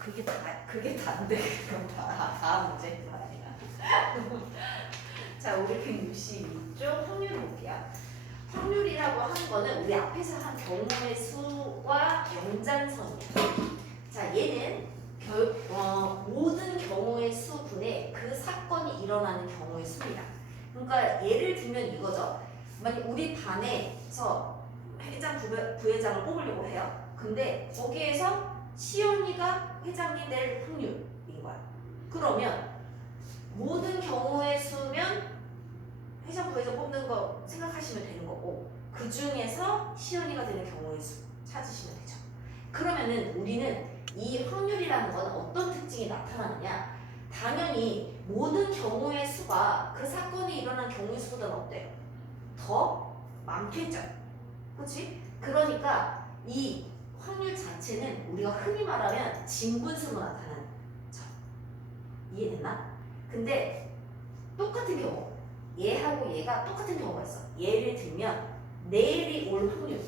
그게 다인데 그럼 다 문제가 아니야. 자, 우리 162쪽 확률 볼게요. 확률이라고 하는 거는 우리 앞에서 한 경우의 수와 연장선이야. 자, 얘는 모든 경우의 수분의 그 사건이 일어나는 경우의 수입니다. 그러니까 예를 들면 이거죠. 만약 우리 반에서 회장, 부회장을 뽑으려고 해요. 근데 거기에서 시연이가 회장이 될 확률인 거야. 그러면 모든 경우의 수면 회장, 부회장 뽑는 거 생각하시면 되는 거고, 그 중에서 시연이가 되는 경우의 수 찾으시면 되죠. 그러면은 우리는 이 확률이라는 건 어떤 특징이 나타나느냐? 당연히 모든 경우의 수가 그 사건이 일어난 경우의 수보다는 어때요? 더 많겠죠. 그렇지? 그러니까 이 확률 자체는 우리가 흔히 말하면 진분수로 나타나는 점. 이해됐나? 근데 똑같은 경우, 얘하고 얘가 똑같은 경우가 있어. 예를 들면 내일이 올 확률,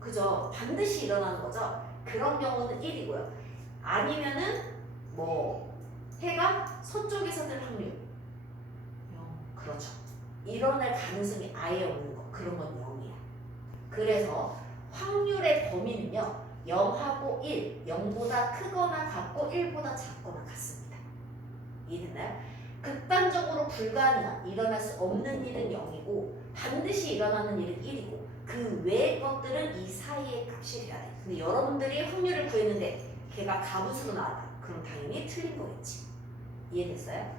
그죠? 반드시 일어나는 거죠. 그런 경우는 1이고요. 아니면은 뭐 해가 서쪽에서 뜰 확률, 그렇죠. 일어날 가능성이 아예 없는 거, 그런 건 0이야. 그래서 확률의 범위는요, 0하고 1, 0보다 크거나 같고 1보다 작거나 같습니다. 이해됐나요? 극단적으로 불가능한, 일어날 수 없는 일은 0이고 반드시 일어나는 일은 1이고 그 외의 것들은 이 사이의 값이 돼야 돼. 근데 여러분들이 확률을 구했는데 걔가 가분수로 나왔다. 그럼 당연히 틀린 거겠지. 이해됐어요?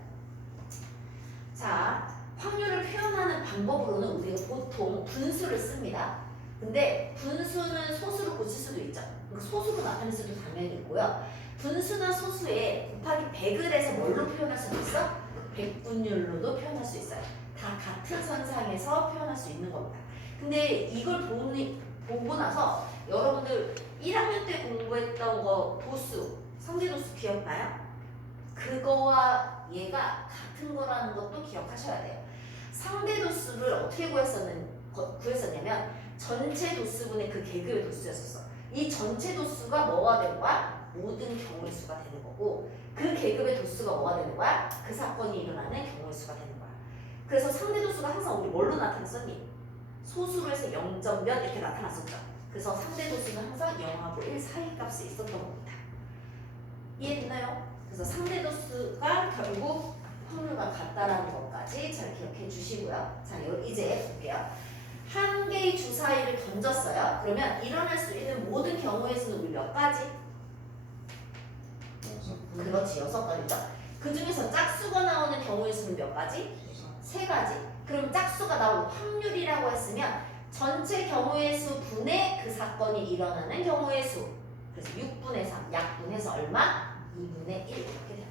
자, 확률을 표현하는 방법으로는 우리가 보통 분수를 씁니다. 근데 분수는 소수로 고칠 수도 있죠. 소수로 나타낼 수도 당연히 있고요. 분수나 소수에 곱하기 100을 해서 뭘로 표현할 수도 있어? 백분율로도 표현할 수 있어요. 다 같은 선상에서 표현할 수 있는 겁니다. 근데 이걸 보고 나서 여러분들 1학년 때 공부했던 거 도수, 상대도수 기억나요? 그거와 얘가 같은 거라는 것도 기억하셔야 돼요. 상대도수를 어떻게 구했었냐면 전체 도수분의 그 계급의 도수였었어. 이 전체 도수가 뭐가 되는 거야? 모든 경우의 수가 되는 거고, 그 계급의 도수가 뭐가 되는 거야? 그 사건이 일어나는 경우의 수가 되는 거야. 그래서 상대도수가 항상 우리 뭘로 나타났었니? 소수로 해서 0점 몇 이렇게 나타났었죠. 그래서 상대도수는 항상 0하고 1 사이 값이 있었던 겁니다. 이해됐나요? 그래서 상대도수가 결국 확률과 같다라는 것까지 잘 기억해 주시고요. 자, 이제 볼게요. 한 개의 주사위를 던졌어요. 그러면 일어날 수 있는 모든 경우의 수는 우리 몇 가지? 그렇지, 6가지죠. 그 중에서 짝수가 나오는 경우의 수는 몇 가지? 3가지. 그럼 짝수가 나올 확률이라고 했으면 전체 경우의 수 분의 그 사건이 일어나는 경우의 수. 그래서 6분의 3, 약분해서 얼마? 2분의 1 이렇게 됩니다.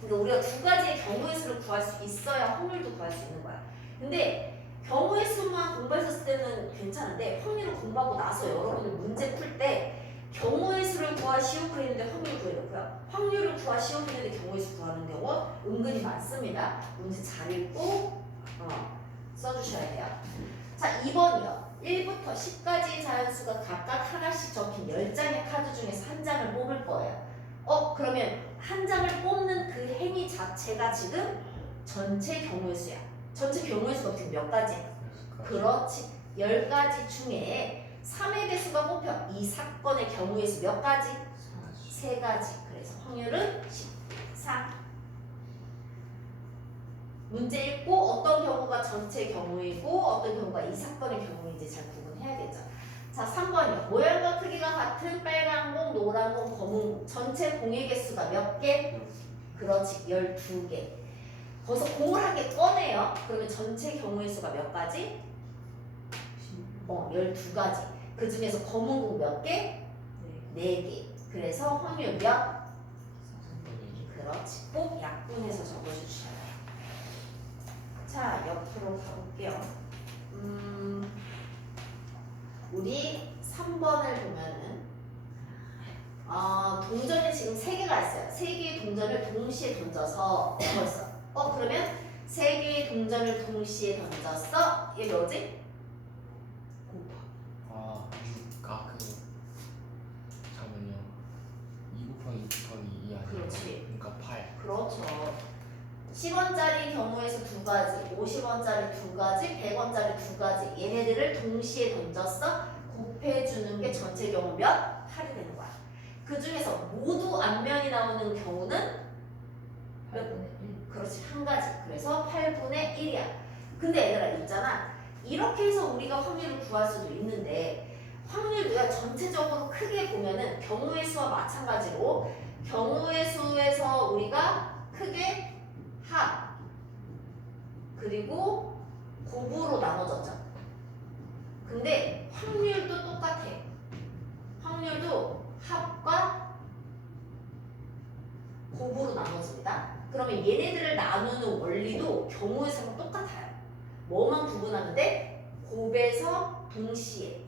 근데 우리가 2가지의 경우의 수를 구할 수 있어야 확률도 구할 수 있는 거야. 근데 경우의 수만 공부했었을 때는 괜찮은데 확률을 공부하고 나서 여러분들 문제 풀 때 경우의 수를 구하시오 그랬는데 확률 구해놓고요. 확률을 구하시오 그랬는데 경우의 수 구하는 경우 은근히 많습니다. 문제 잘 읽고 써주셔야 돼요. 자, 2번이요. 1부터 10까지의 자연수가 각각 하나씩 적힌 10장의 카드 중에서 한 장을 뽑을 거예요. 그러면 한 장을 뽑는 그 행위 자체가 지금 전체 경우의 수야. 전체 경우의 수가 지금 몇 가지? 그렇지. 10가지 중에 3의 배수가 뽑혀. 이 사건의 경우의 수 몇 가지? 3가지. 그래서 확률은 14. 문제 읽고 어떤 경우가 전체 경우이고 어떤 경우가 이 사건의 경우인지 잘 구분해야겠죠. 자, 3번이요. 모양과 크기가 같은 빨간 공, 노란 공, 검은 공. 전체 공의 개수가 몇 개? 그렇지. 12개. 거기서 공을 한 개 꺼내요. 그러면 전체 경우의 수가 몇 가지? 12가지. 그 중에서 검은 공 몇 개? 4개. 그래서 확률 몇? 그렇지. 꼭 약분해서 적어주셔야 돼요. 자, 옆으로 가볼게요. 우리 3번을 보면은 동전이 지금 3개가 있어요. 3개의 동전을 동시에 던져서 벌써 그러면 3개의 동전을 동시에 던졌어. 이게 뭐지? 잠깐만요. 그렇죠. 10원짜리 경우에서 두 가지, 50원짜리 두 가지, 100원짜리 두 가지 얘네들을 동시에 던져서 곱해주는 게 전체 경우 몇? 8이 되는 거야. 그 중에서 모두 앞면이 나오는 경우는 8분의 1. 그렇지, 한 가지. 그래서 8분의 1이야. 근데 얘들아 있잖아. 이렇게 해서 우리가 확률을 구할 수도 있는데 확률을 전체적으로 크게 보면은 경우의 수와 마찬가지로 경우의 수에서 우리가 크게 합 그리고 곱으로 나눠졌죠. 근데 확률도 똑같아. 확률도 합과 곱으로 나눠집니다. 그러면 얘네들을 나누는 원리도 경우의 수랑 똑같아요. 뭐만 구분하는데 곱에서 동시에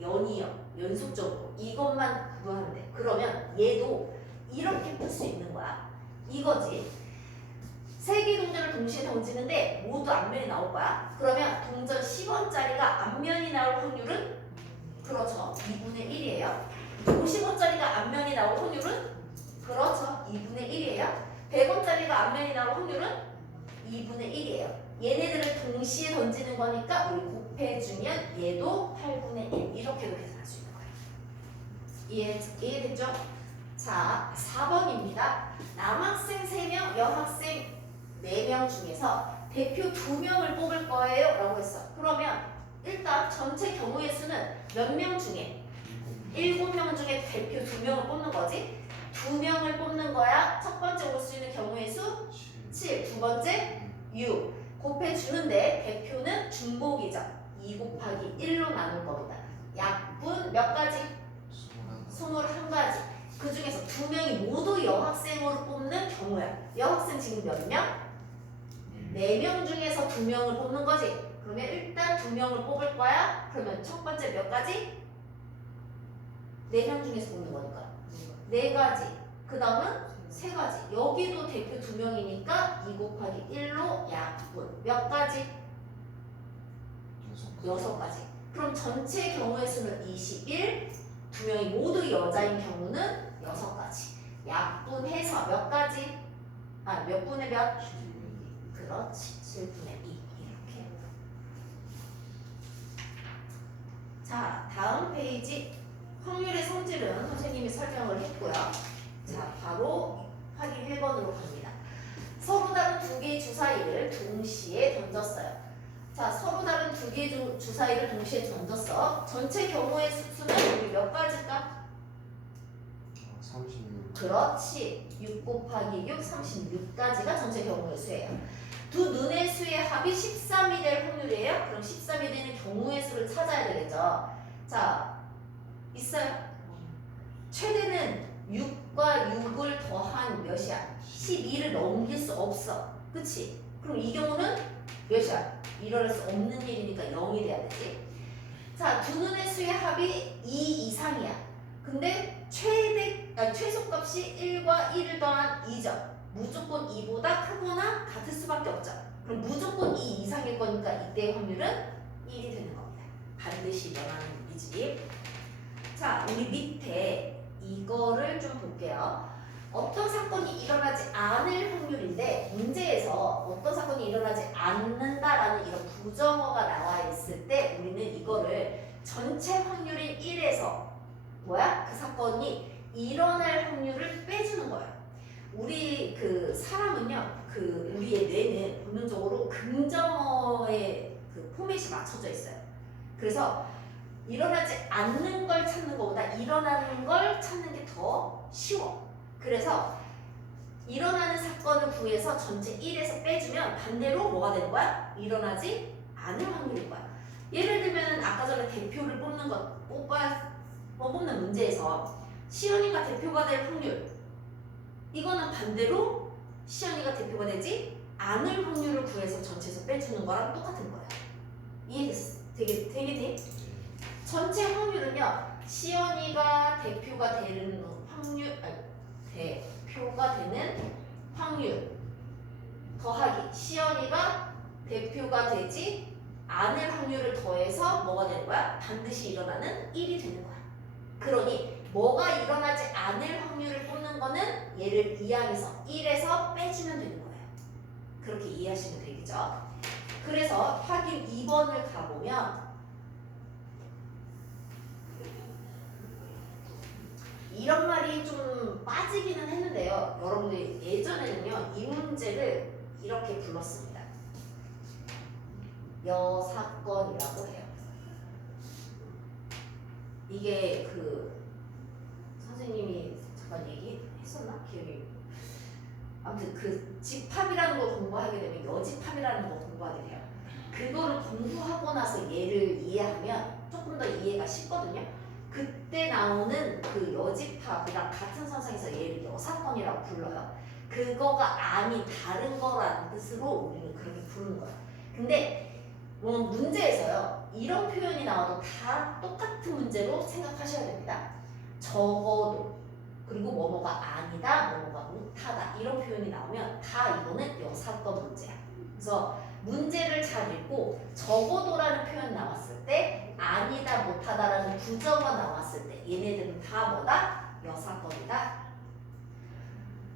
연속적으로 이것만 구분하면 돼. 그러면 얘도 이렇게 풀 수 있는 거야. 이거지. 세 개 동전을 동시에 던지는데 모두 앞면이 나올 거야. 그러면 동전 10원짜리가 앞면이 나올 확률은 그렇죠. 2분의 1이에요. 50원짜리가 앞면이 나올 확률은 그렇죠. 2분의 1이에요. 100원짜리가 앞면이 나올 확률은 2분의 1이에요. 얘네들을 동시에 던지는 거니까 우리 곱해주면 얘도 8분의 1 이렇게도 계산할 수 있는 거예요. 이해됐죠? 자, 4번입니다. 남학생 3명, 여학생 4명 중에서 대표 2명을 뽑을 거예요 라고 했어. 그러면 일단 전체 경우의 수는 몇 명 중에? 7명 중에 대표 2명을 뽑는 거지. 2명을 뽑는 거야. 첫 번째 올 수 있는 경우의 수 7, 두 번째 6 곱해주는데 대표는 중복이죠. 2 곱하기 1로 나눌 겁니다. 약분 몇 가지? 21가지. 그 중에서 2명이 모두 여학생으로 뽑는 경우야. 여학생 지금 몇 명? 4명 중에서 2명을 뽑는 거지. 그러면 일단 2명을 뽑을 거야. 그러면 첫 번째 몇 가지? 4명 중에서 뽑는 거니까 4가지. 그 다음은 3가지. 여기도 대표 2명이니까 2 곱하기 1로 약분 몇 가지? 6가지. 그럼 전체 경우의 수는 21. 2명이 모두 여자인 경우는 6가지. 약분해서 몇 가지? 몇 분의 몇? 그렇지. 7분의 2 이렇게. 자, 다음 페이지. 확률의 성질은 선생님이 설명을 했고요. 자, 바로 확인 1번으로 갑니다. 서로 다른 두 개의 주사위를 동시에 던졌어요. 자, 서로 다른 두 개의 주사위를 동시에 던졌어. 전체 경우의 수는 우리 몇 가지일까? 36. 그렇지. 6 곱하기 6, 36가지가 전체 경우의 수예요. 두 눈의 수의 합이 13이 될 확률이에요. 그럼 13이 되는 경우의 수를 찾아야 되겠죠. 자, 있어요. 최대는 6과 6을 더한 몇이야? 12를 넘길 수 없어. 그치? 그럼 이 경우는 몇이야? 일어날 수 없는 일이니까 0이 돼야 되지. 자, 두 눈의 수의 합이 2 이상이야. 근데 최소값이 1과 1을 더한 2죠. 무조건 2보다 크거나 같을 수밖에 없죠. 그럼 무조건 2 이상일 거니까 이때의 확률은 1이 되는 겁니다. 반드시 일어나는 일이지. 자, 우리 밑에 이거를 좀 볼게요. 어떤 사건이 일어나지 않을 확률인데 문제에서 어떤 사건이 일어나지 않는다라는 이런 부정어가 나와 있을 때 우리는 이거를 전체 확률인 1에서 그 사건이 일어날 확률을 빼주는 거예요. 우리 그 사람은요, 우리의 뇌는 본능적으로 긍정어의 그 포맷이 맞춰져 있어요. 그래서 일어나지 않는 걸 찾는 것보다 일어나는 걸 찾는 게 더 쉬워. 그래서 일어나는 사건을 구해서 전체 1에서 빼주면 반대로 뭐가 되는 거야? 일어나지 않을 확률인 거야. 예를 들면 아까 전에 대표를 뽑는 문제에서 시연이가 대표가 될 확률, 이거는 반대로 시연이가 대표가 되지 않을 확률을 구해서 전체에서 빼주는 거랑 똑같은 거야. 이해됐어? 되겠니? 전체 확률은요, 시연이가 대표가 되는 확률 더하기 시연이가 대표가 되지 않을 확률을 더해서 뭐가 되는 거야? 반드시 일어나는 1이 되는 거야. 그러니 뭐가 일어나지 않을 확률을 뽑는 거는 예를 얘를 이항해서 1에서 빼주면 되는 거예요. 그렇게 이해하시면 되겠죠? 그래서 확인 2번을 가보면 이런 말이 좀 빠지기는 했는데요. 여러분들 예전에는요. 이 문제를 이렇게 불렀습니다. 여사건이라고 해요. 이게 그 선생님이 잠깐 얘기했었나? 기억이 아무튼 그 집합이라는 걸 공부하게 되면 여집합이라는 걸 공부하게 돼요. 그거를 공부하고 나서 얘를 이해하면 조금 더 이해가 쉽거든요. 그때 나오는 그 여집합이랑 같은 선상에서 얘를 여사건이라고 불러요. 그거가 아닌 다른 거라는 뜻으로 우리는 그렇게 부르는 거예요. 근데 문제에서요. 이런 표현이 나와도 다 똑같은 문제로 생각하셔야 됩니다. 적어도 그리고 뭐뭐가 아니다, 뭐뭐가 못하다 이런 표현이 나오면 다 이거는 여사건 문제야. 그래서 문제를 잘 읽고 적어도라는 표현 나왔을 때 아니다, 못하다라는 부정어가 나왔을 때 얘네들은 다 뭐다? 여사건이다.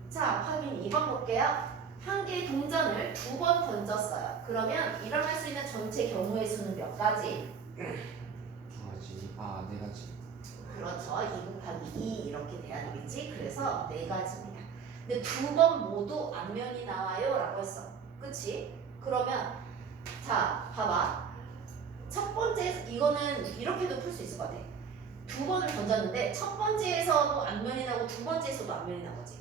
자, 확인 2번 볼게요. 한 개의 동전을 2번 던졌어요. 그러면 일어날 수 있는 전체 경우의 수는 몇 가지? 2가지. 아, 4가지. 그렇죠. 2 곱하기 2 이렇게 돼야 되겠지. 그래서 4가지입니다. 근데 2번 모두 앞면이 나와요 라고 했어. 그치? 그러면 자 봐봐. 첫 번째 이거는 이렇게도 풀 수 있을 것 같아. 2번을 던졌는데 첫 번째에서도 앞면이 나오고 두 번째에서도 앞면이 나오지.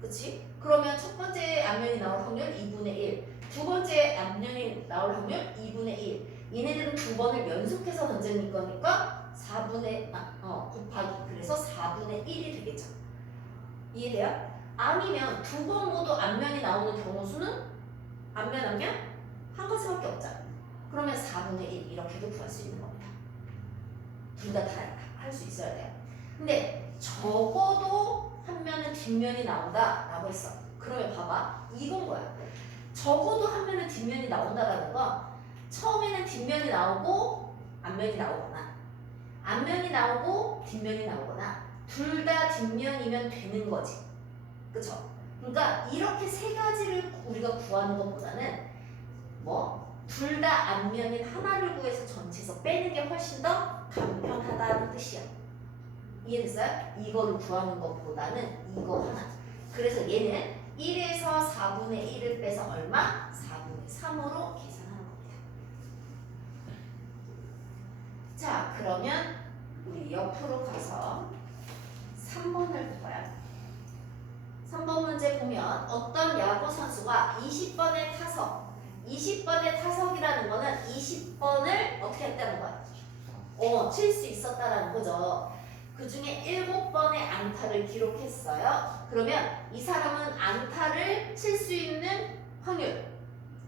그치? 그러면 첫 번째 앞면이 나올 확률 2분의 1, 두 번째 앞면이 나올 확률 2분의 1. 얘네들은 2번을 연속해서 던지는 거니까 4분의 곱하기 그래서 4분의 1이 되겠죠. 이해돼요? 아니면 2번 모두 앞면이 나오는 경우 수는 앞면 한 가지밖에 없잖아. 그러면 4분의 1 이렇게도 구할 수 있는 겁니다. 둘 다 할 수 있어야 돼요. 근데 적어도 한 면은 뒷면이 나온다 라고 했어. 그러면 봐봐. 이건 뭐야? 적어도 한 면은 뒷면이 나온다라는 건 처음에는 뒷면이 나오고 앞면이 나오거나 앞면이 나오고 뒷면이 나오거나 둘 다 뒷면이면 되는 거지. 그쵸? 그러니까 이렇게 세 가지를 우리가 구하는 것보다는 둘 다 앞면인 하나를 구해서 전체에서 빼는 게 훨씬 더 간편하다는 뜻이야. 이해됐어요? 이거를 구하는 것보다는 이거 하나. 그래서 얘는 1에서 4분의 1을 빼서 얼마? 4분의 3으로 계산하는 겁니다. 자, 그러면 우리 옆으로 가서 3번을 볼 거야. 3번 문제 보면 어떤 야구 선수가 20번의 타석, 20번의 타석이라는 거는 20번을 어떻게 했다는 거야? 칠 수 있었다라는 거죠. 그 중에 7번의 안타를 기록했어요. 그러면 이 사람은 안타를 칠 수 있는 확률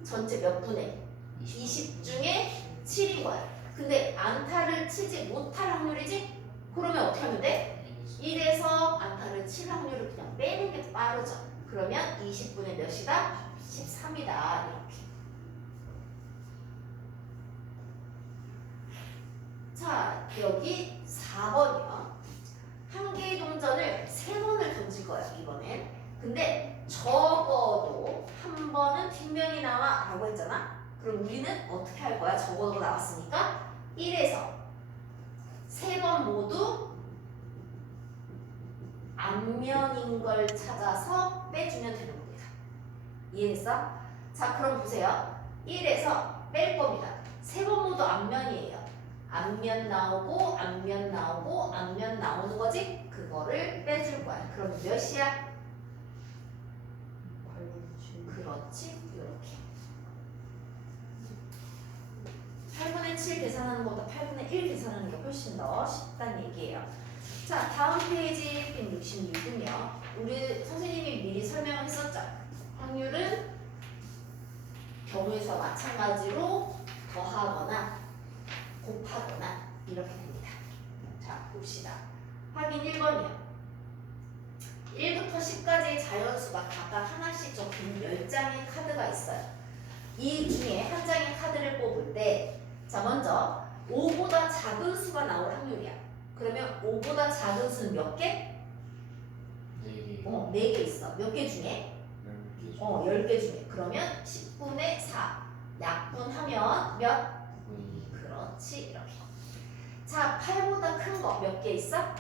전체 몇 분의? 20 중에 7인 거야. 근데 안타를 치지 못할 확률이지? 그러면 어떻게 하면 돼? 1에서 안타를 칠 확률을 그냥 빼는 게 빠르죠. 그러면 20분의 몇이다? 13이다. 이렇게. 자, 여기 4번이요. 한 개의 동전을 3번을 던질 거예요, 이번엔. 근데 적어도 한 번은 뒷면이 나와 라고 했잖아. 그럼 우리는 어떻게 할 거야? 적어도 나왔으니까 1에서 3번 모두 앞면인 걸 찾아서 빼주면 되는 겁니다. 이해됐어? 자, 그럼 보세요. 1에서 뺄 겁니다. 3번 모두 앞면이에요. 앞면 나오고 앞면 나오고 앞면 나오는 거지? 그거를 빼줄 거야. 그럼 몇이야? 그렇지. 이렇게 8분의 7 계산하는 것보다 8분의 1 계산하는 게 훨씬 더 쉽다는 얘기예요. 자, 다음 페이지 166은요. 우리 선생님이 미리 설명을 했었죠. 확률은 경우에서 마찬가지로 더하거나 곱하거나 이렇게 됩니다. 자, 봅시다. 확인 1번이요. 1부터 10까지의 자연수가 각각 하나씩 적힌 10장의 카드가 있어요. 이 중에 한 장의 카드를 뽑을 때, 자, 먼저 5보다 작은 수가 나올 확률이야. 그러면 5보다 작은 수는 몇 개? 4개. 4개 있어. 몇 개 중에? 10개 10개 중에. 그러면 10분의 4. 약분하면 몇? 9분의 그렇지, 이렇게. 자, 8보다 큰 거 몇 개 있어?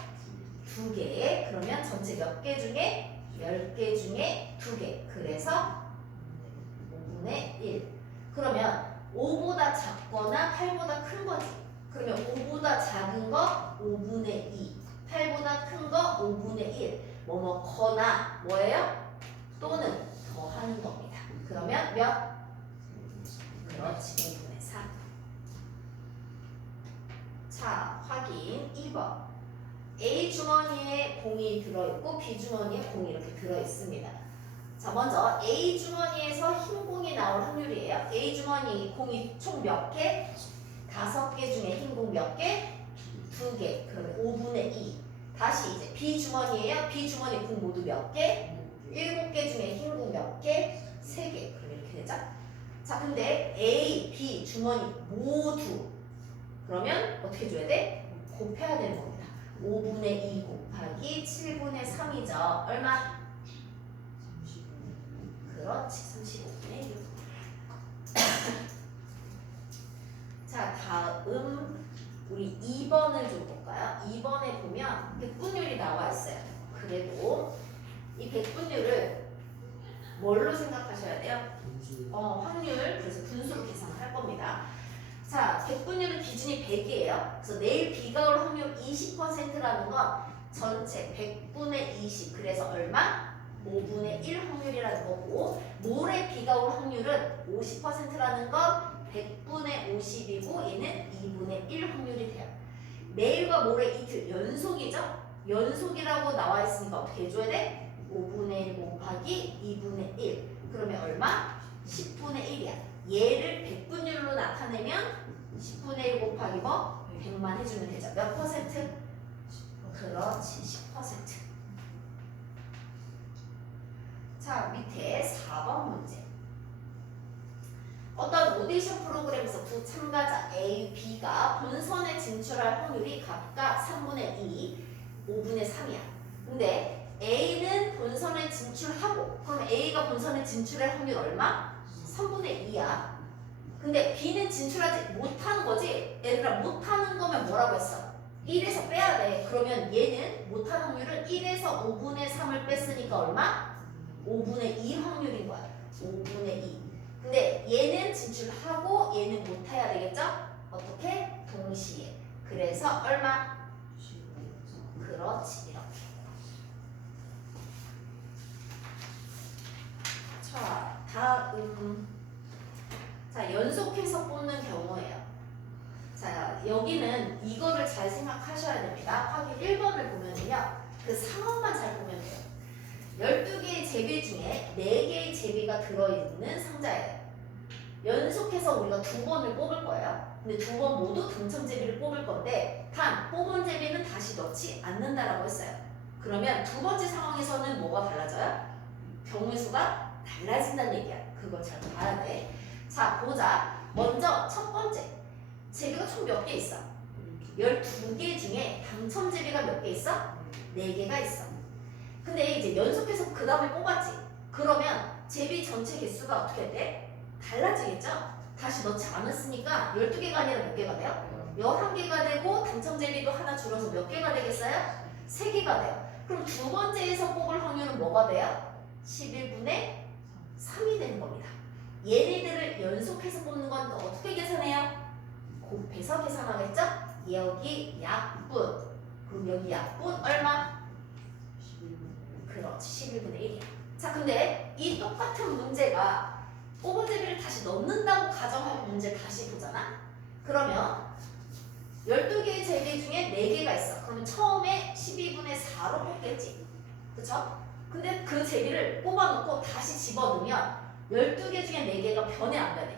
2개. 그러면 전체 몇 개 중에? 10개 중에 2개. 그래서 5분의 1. 그러면 5보다 작거나 8보다 큰 거지. 그러면 5보다 작은 거 5분의 2. 8보다 큰 거 5분의 1. 뭐뭐거나 뭐예요? 또는 더하는 겁니다. 그러면 몇? 그렇지, 5분의 3. 자, 확인 2번. A 주머니에 공이 들어있고 B 주머니에 공이 이렇게 들어있습니다. 자, 먼저 A 주머니에서 흰 공이 나올 확률이에요. A 주머니 공이 총 몇 개? 5개 중에 흰 공 몇 개? 2개. 그러면 5분의 2. 다시 이제 B 주머니에요. B 주머니 공 모두 몇 개? 7개 중에 흰 공 몇 개? 3개. 그럼 이렇게 되죠. 자, 근데 A, B 주머니 모두 그러면 어떻게 줘야 돼? 곱해야 되는 겁니다. 5분의 2 곱하기 7분의 3이죠. 얼마? 그렇지, 35분의 6. 자, 다음 우리 2번을 좀 볼까요? 2번에 보면 백분율이 나와 있어요. 그래도 이 백분율을 뭘로 생각하셔야 돼요? 확률, 그래서 분수로 계산을 할 겁니다. 자, 백분율은 기준이 100이에요. 그래서 내일 비가 올 확률 20%라는 건 전체 100분의 20, 그래서 얼마? 5분의 1 확률이라는 거고, 모레 비가 올 확률은 50%라는 건 100분의 50이고, 얘는 2분의 1 확률이 돼요. 내일과 모레 이틀 연속이죠? 연속이라고 나와 있으니까 어떻게 해줘야 돼? 5분의 1 곱하기 2분의 1. 그러면 얼마? 10분의 1이야. 얘를 백분율로 나타내면 10분의 1 곱하기 뭐? 100만 해주면 되죠. 몇 퍼센트? 그렇지, 10%. 자, 밑에 4번 문제. 어떤 오디션 프로그램에서 두 참가자 A, B가 본선에 진출할 확률이 각각 3분의 2, 5분의 3이야. 근데 A는 본선에 진출하고, 그럼 A가 본선에 진출할 확률 얼마? 3분의 2야. 근데 B는 진출하지 못하는 거지? 얘들아, 못하는 거면 뭐라고 했어? 1에서 빼야 돼. 그러면 얘는 못하는 확률은 1에서 5분의 3을 뺐으니까 얼마? 5분의 2 확률인 거야. 5분의 2. 근데 얘는 진출하고 얘는 못해야 되겠죠? 어떻게? 동시에. 그래서 얼마? 그렇지, 이렇게. 자, 다음. 자, 연속해서 뽑는 경우예요. 자, 여기는 이거를 잘 생각하셔야 됩니다. 확인 1번을 보면요. 그 상황만 잘 보면 돼요. 12개의 제비 중에 4개의 제비가 들어있는 상자예요. 연속해서 우리가 2번을 뽑을 거예요. 근데 2번 모두 당첨 제비를 뽑을 건데, 단 뽑은 제비는 다시 넣지 않는다라고 했어요. 그러면 두 번째 상황에서는 뭐가 달라져요? 경우의 수가 달라진다는 얘기야. 그걸 잘 봐야 돼. 자, 보자. 먼저 첫 번째. 제비가 총 몇 개 있어? 12개 중에 당첨 제비가 몇 개 있어? 4개가 있어. 근데 이제 연속해서 그 다음에 뽑았지. 그러면 제비 전체 개수가 어떻게 돼? 달라지겠죠? 다시 넣지 않았으니까 12개가 아니라 몇 개가 돼요? 11개가 되고 당첨 제비도 하나 줄어서 몇 개가 되겠어요? 3개가 돼요. 그럼 두 번째에서 뽑을 확률은 뭐가 돼요? 11분의 3이 되는 겁니다. 얘네들을 연속해서 뽑는 건 어떻게 계산해요? 곱해서 계산하겠죠? 여기 약분. 그럼 여기 약분 얼마? 그렇지, 11분의 1이야. 자, 근데 이 똑같은 문제가 뽑은 제비를 다시 넣는다고 가정하고 문제 다시 보잖아? 그러면 12개의 제비 중에 4개가 있어. 그러면 처음에 12분의 4로 뽑겠지. 그쵸? 근데 그 제비를 뽑아놓고 다시 집어넣으면 12개 중에 4개가 변해 안 변해?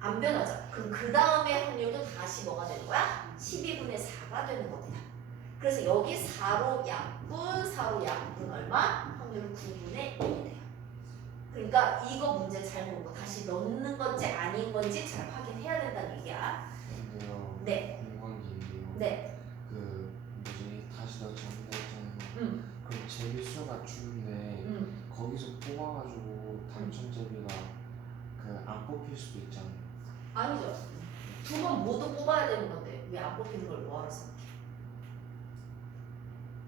안 변하죠. 그럼 그 다음에 확률도 다시 뭐가 되는 거야? 12분의 4가 되는 겁니다. 그래서 여기 4로 약분, 4로 약분 얼마? 확률은 9분의 1이 돼요. 그러니까 이거 문제 잘 보고 다시 넣는 건지 아닌 건지 잘 확인해야 된다는 얘기야. 근데요. 네. 궁금한 게 있는데요. 네. 그 뭐지 다시 넣지 않는다 했잖아요. 그럼 제비 수가 주는데 거기서 뽑아가지고 당첨 제비가 그 안 뽑힐 수도 있잖아요. 아니죠. 두 번 모두 뽑아야 되는 건데 왜 안 뽑히는 걸 뭐하러 생각해?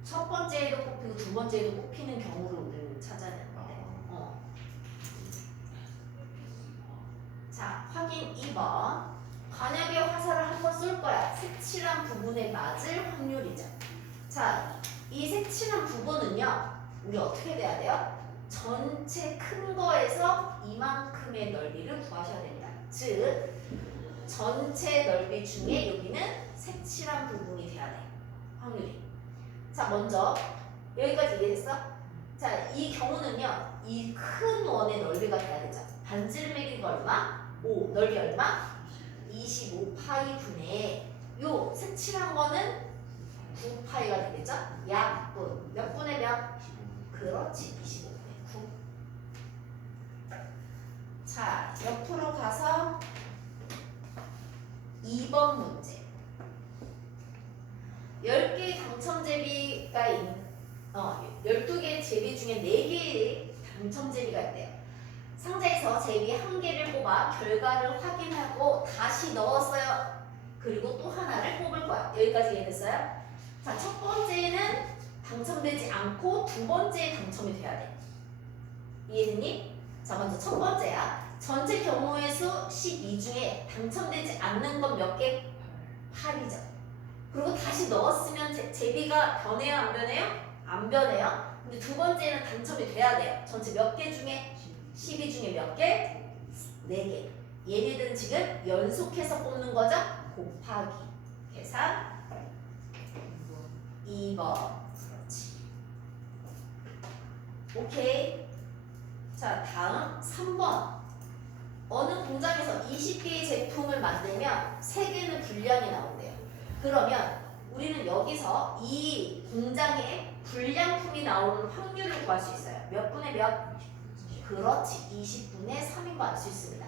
첫 번째에도 뽑히고 두 번째에도 뽑히는 경우를 우리는 찾아내는 건데. 자, 확인 2번. 관역의 화살을 한 번 쏠 거야. 색칠한 부분에 맞을 확률이죠. 자, 이 색칠한 부분은요, 우리 어떻게 돼야 돼요? 전체 큰 거에서 이만큼의 넓이를 구하셔야 됩니다. 즉, 전체 넓이 중에 여기는 색칠한 부분이 돼야 돼. 확률이. 자, 먼저 여기까지 이해됐어? 자, 이 경우는요, 이 큰 원의 넓이가 돼야 되죠. 반지름의 얼마? 5. 넓이 얼마? 25파이 분의 요 색칠한 거는 9파이가 되겠죠? 약분. 몇 분의 몇? 그렇지. 25분의 9. 자, 옆으로 가서 2번 문제. 10개의 당첨 제비가 12개의 제비 중에 4개의 당첨 제비가 있대요. 상자에서 제비 1개를 뽑아 결과를 확인하고 다시 넣었어요. 그리고 또 하나를 뽑을 거야. 여기까지 이해됐어요? 자, 첫 번째는 당첨되지 않고 두 번째에 당첨이 돼야 돼. 이해됐니? 자, 먼저 첫 번째야. 전체 경우의 수 12 중에 당첨되지 않는 건 몇 개? 8이죠. 그리고 다시 넣었으면 제비가 변해요? 안 변해요? 안 변해요. 근데 두 번째는 당첨이 돼야 돼요. 전체 몇 개 중에? 12 중에 몇 개? 4개. 얘네들은 지금 연속해서 뽑는 거죠? 곱하기. 계산 2번. 그렇지. 오케이. 자, 다음 3번. 어느 공장에서 20개의 제품을 만들면 3개는 불량이 나온대요. 그러면 우리는 여기서 이 공장에 불량품이 나오는 확률을 구할 수 있어요. 몇 분의 몇? 그렇지. 20분의 3인 거 알 수 있습니다.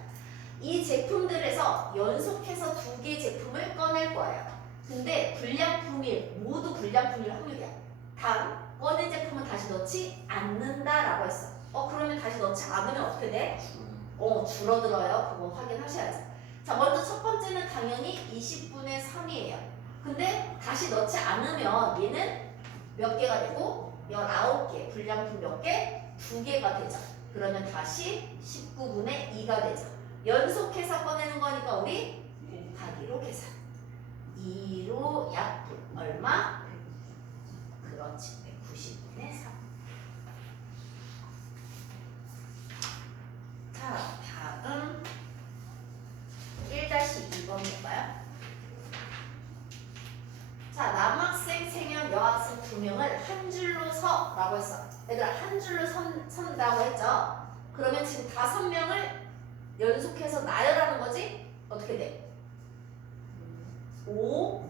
이 제품들에서 연속해서 2개의 제품을 꺼낼 거예요. 근데 불량품일, 모두 불량품일 확률이야. 다음, 꺼낸 제품은 다시 넣지 않는다라고 했어. 그러면 다시 넣지 않으면 어떻게 돼? 줄어들어요. 그거 확인하셔야죠. 자, 먼저 첫 번째는 당연히 20분의 3이에요. 근데 다시 넣지 않으면 얘는 몇 개가 되고 19개, 불량품 몇 개? 2개가 되죠. 그러면 다시 19분의 2가 되죠. 연속해서 꺼내는 거니까 우리 곱하기로 계산. 2로 약분 얼마? 그렇지. 190분의 3. 자, 다음 1-2번 볼까요? 자, 남학생 3명, 여학생 2명을 한 줄로 서라고 했어. 얘들아, 한 줄로 선다고 했죠? 그러면 지금 5명을 연속해서 나열하는 거지? 어떻게 돼? 5,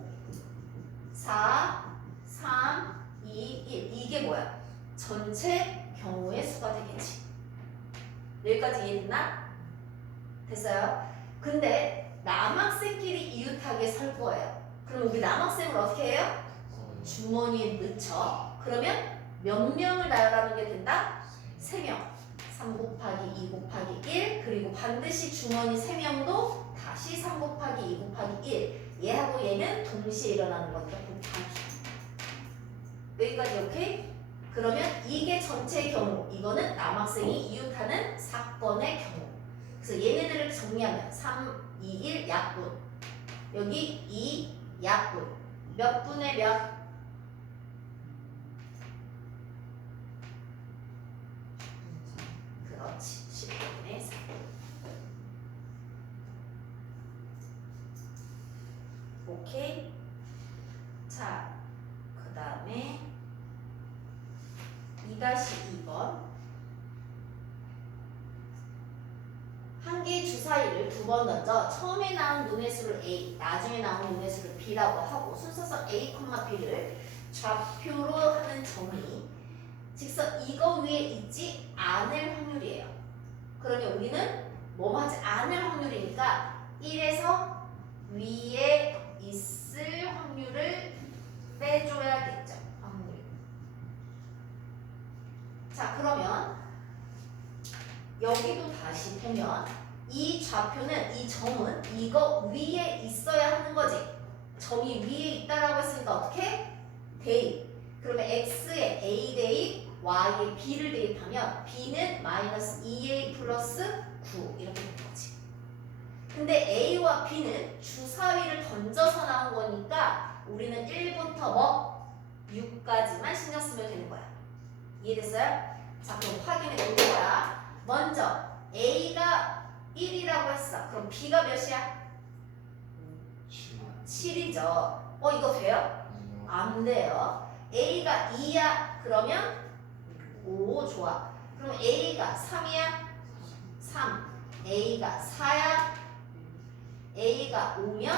4, 3, 2, 1. 이게 뭐야? 전체 경우의 수가 되겠지. 여기까지 이해됐나? 됐어요? 근데 남학생끼리 이웃하게 설 거예요. 그럼 우리 남학생을 어떻게 해요? 주머니에 넣죠. 그러면 몇 명을 나열하는 게 된다? 3명. 3 곱하기 2 곱하기 1. 그리고 반드시 주머니 3명도 다시 3 곱하기 2 곱하기 1. 얘하고 얘는 동시에 일어나는 거니까 곱하기. 여기까지 오케이? 그러면 이게 전체의 경우. 이거는 남학생이 이웃하는 사건의 경우. 그래서 얘네들을 정리하면 3, 2, 1 약분. 여기 2 약분. 몇 분의 몇? 그렇지. 10분의 4. 오케이? 자, 그 다음에 2-2번. 한 개의 주사위를 2번 던져 처음에 나온 눈의 수를 A, 나중에 나온 눈의 수를 B라고 하고 순서서 A, B를 좌표로 하는 정의. 즉선 이거 위에 있지 않을 확률이에요. 그러면 우리는 뭐 하지 않을 확률이니까 1에서 위에 있을 확률을 빼줘야겠죠. 확률. 자, 그러면 여기도 다시 보면 이 좌표는 이 점은 이거 위에 있어야 하는 거지. 점이 위에 있다라고 했으니까 어떻게? 대입. 그러면 x에 a 대입, y에 b를 대입하면 b는 마이너스 2a 플러스 9 이렇게 되는 거지. 근데 a와 b는 주사위를 던져서 나온 거니까 우리는 1부터 뭐 6까지만 신경 쓰면 되는 거야. 이해됐어요? 자, 그럼 확인해 볼 거야. 먼저 a가 1이라고 했어. 그럼 b가 몇이야? 7이죠. 이거 돼요? 아니요. 안 돼요. a가 2야. 그러면 5 좋아. 그럼 a가 3이야? 3. a가 4야? a가 5면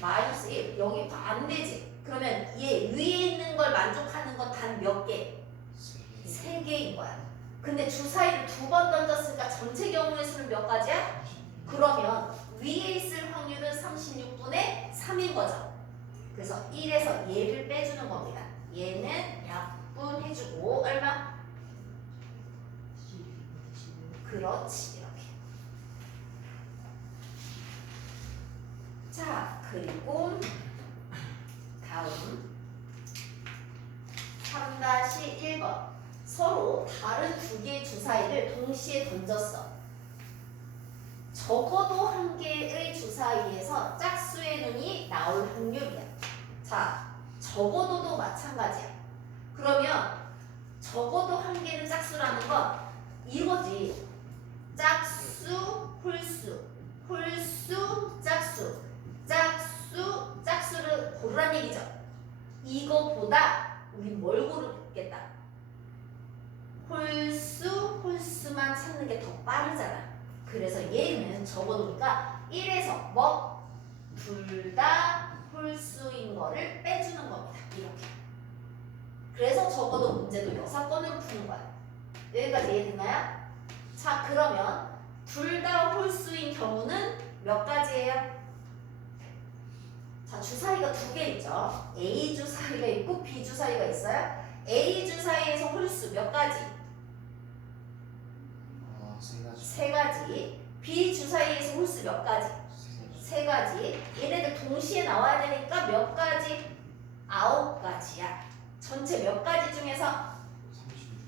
마이너스 1. 여기 안 되지. 그러면 얘 위에 있는 걸 만족하는 건 단 몇 개? 3개인 거야. 근데 주사위를 2번 던졌으니까 전체 경우의 수는 몇 가지야? 그러면 위에 있을 확률은 36분의 3인 거죠. 그래서 1에서 얘를 빼주는 겁니다. 얘는 약분해주고 얼마? 그렇지. 이렇게. 자, 그리고 다음 3-1번. 서로 다른 두 개의 주사위를 동시에 던졌어. 적어도 한 개의 주사위에서 짝수의 눈이 나올 확률이야. 자, 적어도도 마찬가지야. 그러면 적어도 한 개는 짝수라는 건 이거지. 짝수, 홀수, 홀수, 짝수, 짝수, 짝수를 고르란 얘기죠. 이거보다 우리 뭘 고르겠다? 홀수, 홀수만 찾는 게 더 빠르잖아. 그래서 얘는 적어도니까 1에서 뭐? 둘 다 홀수인 거를 빼주는 겁니다. 이렇게. 그래서 적어도 문제도 6건으로 푸는 거야. 여기까지 이해됐나요? 자, 그러면 둘 다 홀수인 경우는 몇 가지예요? 자, 주사위가 두 개 있죠. A 주사위가 있고 B 주사위가 있어요. A 주사위에서 홀수 몇 가지? 세 가지. B 주사위에서 홀수 몇 가지? 세 가지. 얘네들 동시에 나와야 되니까 몇 가지? 9가지야. 전체 몇 가지 중에서?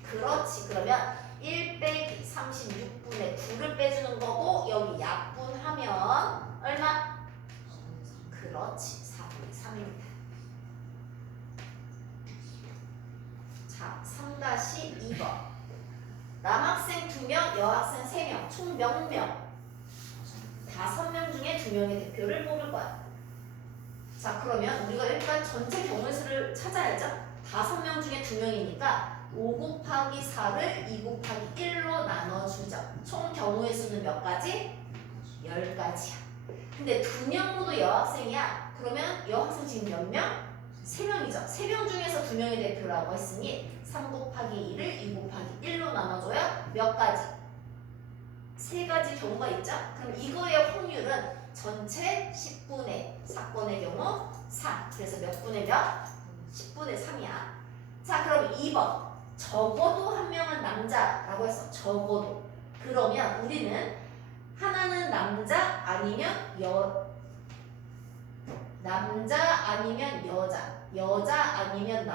그렇지. 그러면 1 빼기 36분의 9를 빼주는 거고 여기 약분하면 얼마? 그렇지. 4분의 3입니다. 자, 3-2번. 남학생 2명, 여학생 3명, 총 몇 명? 5명 중에 2명의 대표를 뽑을 거야. 자, 그러면 우리가 일단 전체 경우의 수를 찾아야죠. 5명 중에 2명이니까 5 곱하기 4를 2 곱하기 1로 나눠주죠. 총 경우의 수는 몇 가지? 10가지야. 근데 2명 모두 여학생이야. 그러면 여학생 지금 몇 명? 3명이죠. 3명 중에서 2명의 대표라고 했으니 3 곱하기 2를 2 곱하기 1로 나눠줘야 몇 가지? 3가지 경우가 있죠? 그럼 이거의 확률은 전체 10분의 4건의 경우 3. 그래서 몇 분의 몇? 10분의 3이야. 자, 그럼 2번. 적어도 한 명은 남자라고 했어. 적어도. 그러면 우리는 하나는 남자 아니면 남자 아니면 여자 아니면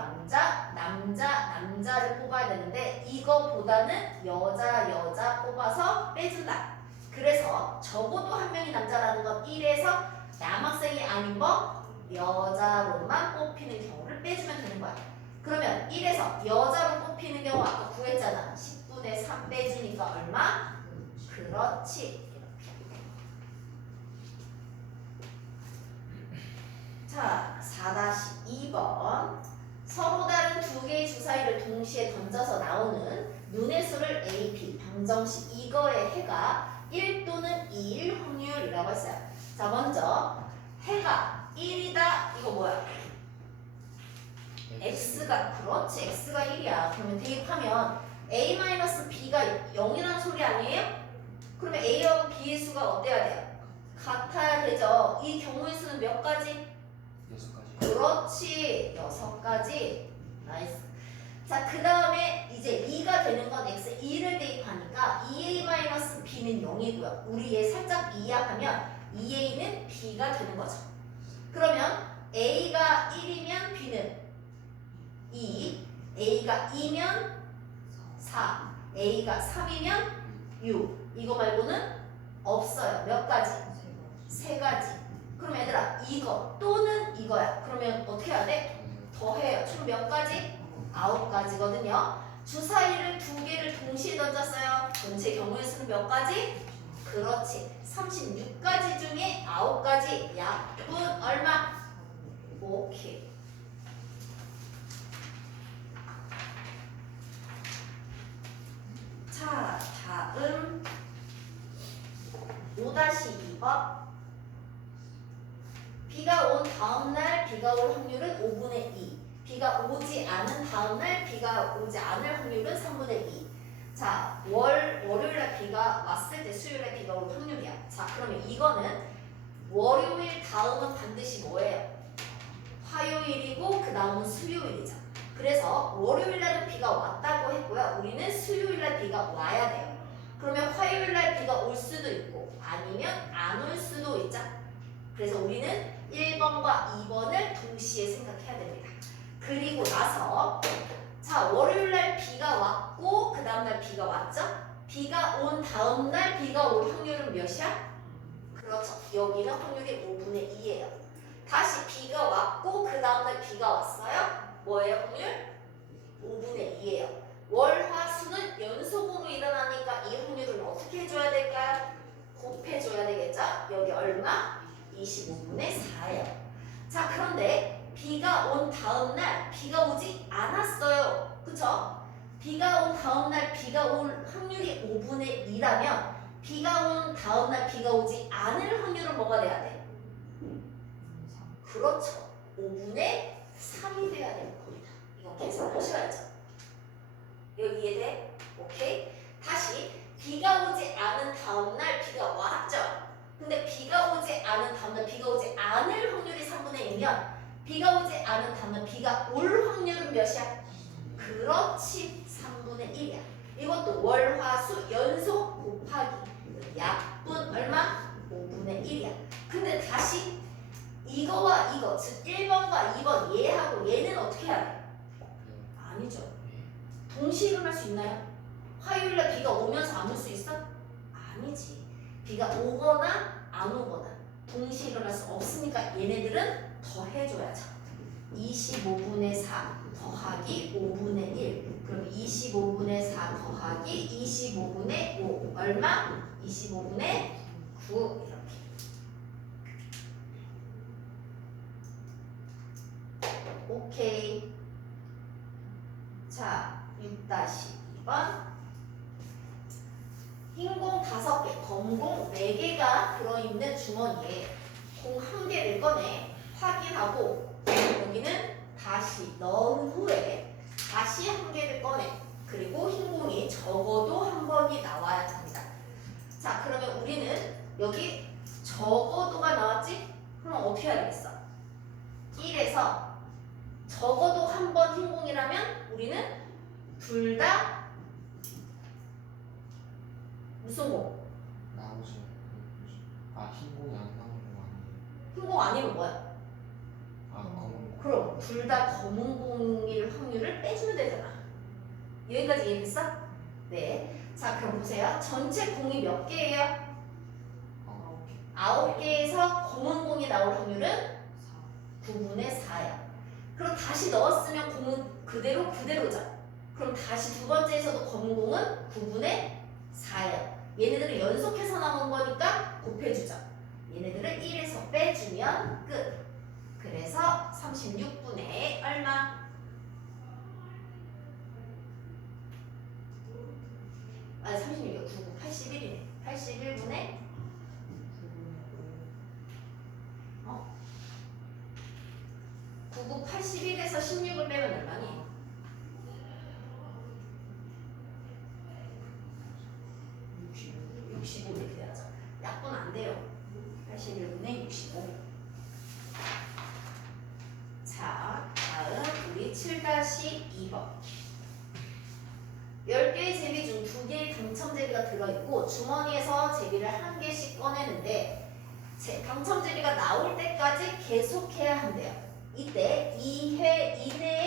남자를 뽑아야 되는데 이거보다는 여자 뽑아서 빼준다. 그래서 적어도 한 명이 남자라는 건 1에서 남학생이 아닌 거 여자로만 뽑히는 경우를 빼주면 되는 거야. 그러면 1에서 여자로 뽑히는 경우 아까 구했잖아. 10분의 3 빼주니까 얼마? 그렇지. 자, 4-2번. 서로 다른 두 개의 주사위를 동시에 던져서 나오는 눈의 수를 A, B, 방정식 이거의 해가 1 또는 2일 확률이라고 했어요. 자, 먼저 해가 1이다. 이거 뭐야? X가, 그렇지. X가 1이야. 그러면 대입하면 A-B가 0이라는 소리 아니에요? 그러면 A하고 B의 수가 어때야 돼요? 같아야 되죠. 이 경우의 수는 몇 가지? 6가지. 그렇지. 6가지. 나이스. 자, 그 다음에 이제 2가 B는 0이고요. 우리 얘 살짝 이해하면 2A는 B가 되는 거죠. 그러면 A가 1이면 B는 2, A가 2면 4, A가 3이면 6. 이거 말고는 없어요. 몇 가지? 세 가지. 그럼 얘들아 이거 또는 이거야. 그러면 어떻게 해야 돼? 더해요. 총 몇 가지? 9가지거든요. 주사위를 2개를 동시에 던졌어요. 전체 경우의 수는 몇 가지? 그렇지. 36가지 중에 9가지. 약분 얼마? 오케이. 자, 다음 5-2번. 비가 온 다음날 비가 올 확률은 5분의 2. 비가 오지 않은 다음날 비가 오지 않을 확률은 3분의 2. 자, 월요일날 비가 왔을 때 수요일날 비가 올 확률이야. 자, 그러면 이거는 월요일 다음은 반드시 뭐예요? 화요일이고 그 다음은 수요일이죠. 그래서 월요일날은 비가 왔다고 했고요. 우리는 수요일날 비가 와야 돼요. 그러면 화요일날 비가 올 수도 있고 아니면 안 올 수도 있죠. 그래서 우리는 1번과 2번을 동시에 생각해야 됩니다. 그리고 나서 자, 월요일날 비가 왔고 그 다음날 비가 왔죠? 비가 온 다음날 비가 올 확률은 몇이야? 그렇죠. 여기는 확률이 5분의 2예요. 다시 비가 왔고 그 다음날 비가 왔어요? 뭐예요 확률? 5분의 2예요. 월, 화, 수는 연속으로 일어나니까 이 확률은 어떻게 해줘야 될까요? 곱해줘야 되겠죠? 여기 얼마? 25분의 4예요. 자, 그런데 비가 온 다음날 비가 오지 않았어요. 그쵸? 비가 온 다음날 비가 올 확률이 5분의 2라면 비가 온 다음날 비가 오지 않을 확률은 뭐가 돼야 돼? 그렇죠. 5분의 3이 돼야 되는 겁니다. 이건 계산하셔야죠. 여기 이해돼? 오케이? 다시 비가 오지 않은 다음날 비가 왔죠? 근데 비가 오지 않은 다음날 비가 오지 않을 확률이 3분의 2면 비가 오지 않은 다음날 비가 올 확률은 몇이야? 그렇지. 3분의 1이야. 이것도 월, 화, 수 연속 곱하기 약분 얼마? 5분의 1이야. 근데 다시 이거와 이거 즉 1번과 2번 얘하고 얘는 어떻게 해야 돼? 아니죠. 동시에 일어날 수 있나요? 화요일날 비가 오면서 안 올 수 있어? 아니지. 비가 오거나 안 오거나 동시에 일어날 수 없으니까 얘네들은 더해줘야죠. 25분의 4 더하기 5분의 1. 그럼 25분의 4 더하기 25분의 5 얼마? 25분의 9 이렇게. 오케이. 자, 6-2번. 흰 공 5개, 검은 공 4개가 들어있는 주머니에 공 1개를 꺼내 확인하고 여기는 다시 넣은 후에 다시 1개를 꺼내 그리고 흰 공이 적어도 한 번이 나와야 합니다. 자, 그러면 우리는 여기 적어도가 나왔지? 그럼 어떻게 해야 되겠어? 1에서 적어도 한 번 흰 공이라면 우리는 둘 다 무슨 공? 나오지. 흰 공이 안 나오는 거 아니에요? 흰 공 아니면 뭐야? 검은 공. 그럼 둘 다 검은 공일 확률을 빼주면 되잖아. 여기까지 이해됐어? 네. 자, 그럼 보세요. 전체 공이 몇 개예요? 9개에서 검은 공이 나올 확률은 9분의 4야. 그럼 다시 넣었으면 공은 그대로죠. 그럼 다시 두 번째에서도 검은 공은 9분의 4예요. 얘네들은 연속해서 나온 거니까 곱해주죠. 얘네들은 1에서 빼주면 끝. 그래서 36분의 얼마? 아, 36이요. 9, 81이네. 81분의 9, 81에서 16을 빼면 얼마니? 65 이렇게 돼야죠. 약분 안 돼요. 81분의 65. 자, 다음 우리 7-2번. 10개의 제비 중 2개의 당첨 당첨제비가 들어있고 주머니에서 제비를 한 개씩 꺼내는데 당첨제비가 나올 때까지 계속해야 한대요. 이때 2회 이내에